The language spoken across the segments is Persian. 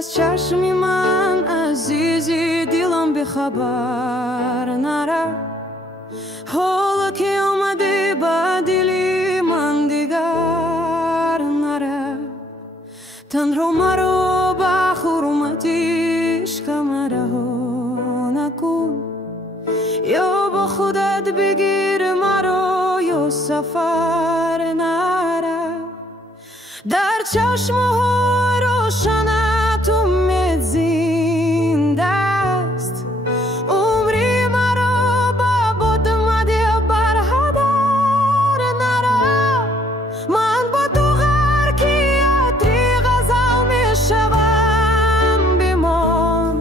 از چشم من عزیزی دلم به خبر نره حالا که آمده با دلی من دیگر نره تنها مرا با حرمتش رها نکن یا با خودت بگیر مرا یا سفر نره در چشم‌های روشنت امید زنده است عمری مرا با باد مده بر هدر نره من با تو غر که عطری غزل میشوم بمان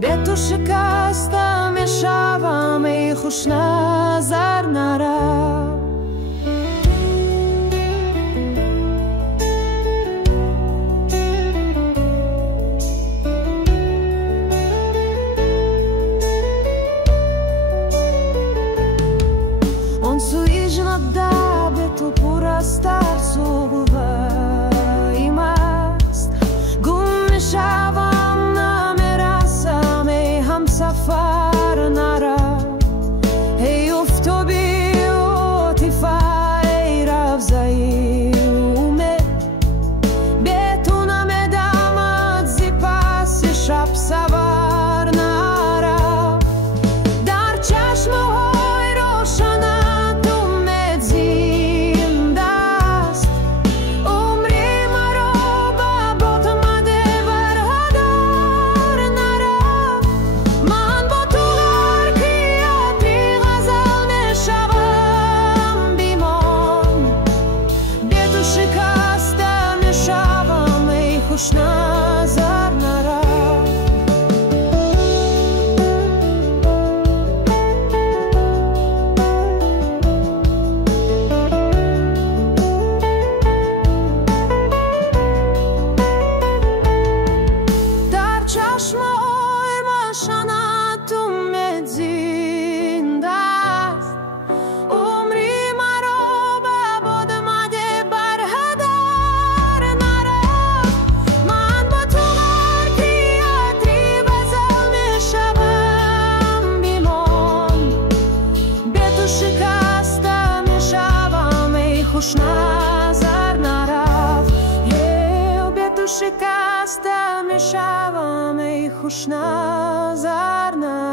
به تو شکسته میشوم ای خوش نظر نره خوش نظر نرفت به تو شکسته میشوم ای خوش نظر نرفت